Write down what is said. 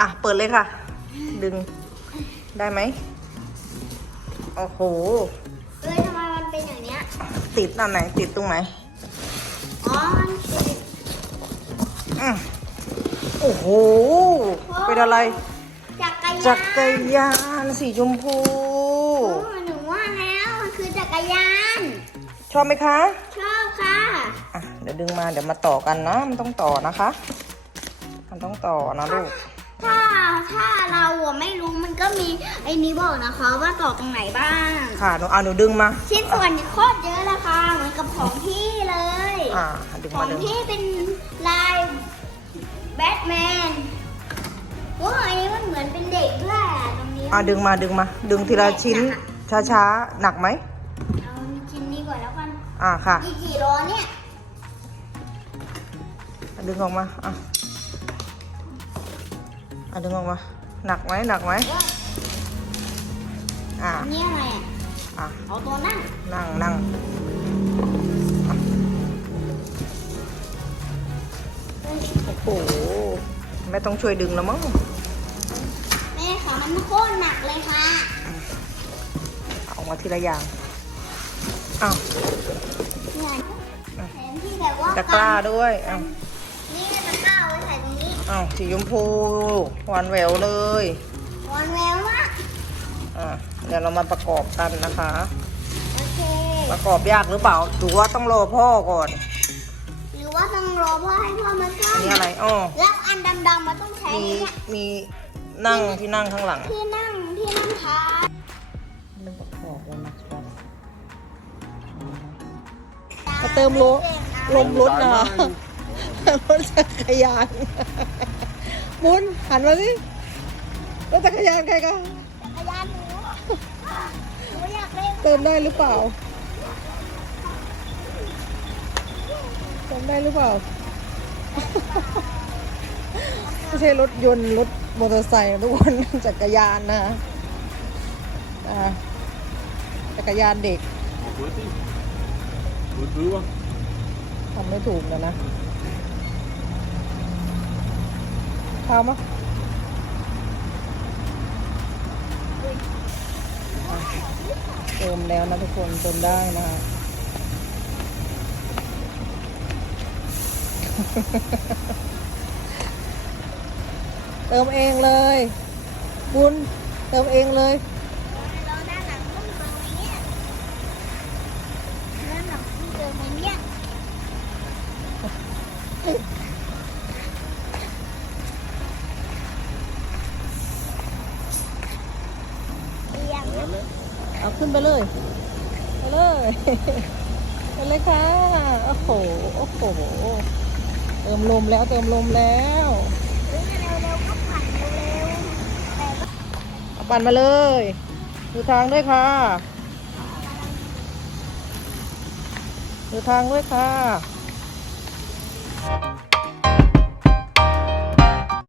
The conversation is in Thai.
อะ เปิดเลยค่ะ ดึง ได้ไหม โอ้โหเฮ้ยทำไมมันเป็นอย่างเนี้ย ติดอันไหน ติดตรงไหน อ๋อมันติดอืมโอ้โห เป็นอะไร จักรยานจักรยานสีชมพู โอ้หนูว่าแล้วมันคือจักรยาน ชอบไหมคะ ชอบค่ะ อะ เดี๋ยวดึงมา เดี๋ยวมาต่อกันนะ มันต้องต่อนะคะ มันต้องต่อนะลูก ถ้าถ้าเราอะไม่รู้มันก็มีไอ้นี้บอกนะคะว่าต่อตรงไหนบ้าง ค่ะหนูอะหนูดึงมาชิ้นส่วนโคตรเยอะเลยค่ะเหมือนกับของพี่เลย อ่าดึงขอมางดึงพี่เป็นลายแบทแมนว้าวอันนี้มันเหมือนเป็นเด็กด้วยอะตรงนี้อะดึงมาดึงมา ดึงทีละชิ้นช้าๆหนักไหมเอาชิ้นนี้ก่อนแล้วกันอ่าค่ะอีกกี่โลเนี่ยดึงออกมาอะ อะดึงออกมาหนักไหมหนักไหมอ่าอันนี้อะไรอะอะเอาตัวนั่ง นั่งนั่งโอ้โหไม่ต้องช่วยดึงแล้วมั้งแม่ค่ะมันโคตรหนักเลยค่ะเอามาทีละอย่างอ้าวเนี่ยแถมที่แบบว่าตะกร้าด้วยอ้าวนี่ตะกร้าเอาไว้ใส่ตรงนี้อ้าวสีชมพูหวานแหววเลยวันแววมากอะเดี๋ยวเรามาประกอบกันนะคะ โอเค ประกอบยากหรือเปล่าหรือว่าต้องรอพ่อก่อน หรือว่าต้องรอพ่อให้พ่อมาซ่ออันมนี้อะไรอ้อแล้วอันดำๆมันต้องใช้มีเนี่ยมีนั่งที่นั่งข้างหลัง ที่นั่งที่นั่งท้ายเรื่องประกอบแล้วนะครับมาเติมโลลมรถนะคะรถจักรยาน บุญหันมาสิรถจักรยานใครกันจักรยานหนูหนูอยากเล่นเติมได้หรือเปล่าเติมได้หรือเปล่า ไม่ใช่รถยนต์รถมอเตอร์ไซค์นะทุกคนจักรยานนะอ่าจักรยานเด็ก Wat is die? Wat doen we? ทำไม่ถูกนะนะ ข้าวมะเติมแล้วนะทุกคนเติมได้นะเติมเองเลยบุญเติมเองเลยเราด้านหลังต้องตรงนี้ด้านหลังต้องเจอตรงเนี้ย เอาขึ้นไปเลยไปเลยไปเลยค่ะโอ้โหโอ้โหเติมลมแล้วเติมลมแล้วเร็วเร็วๆก็ผ่านเร็วๆแต่ก็เอาปั่นมาเลยดูทางด้วยค่ะดูทางด้วยค่ะ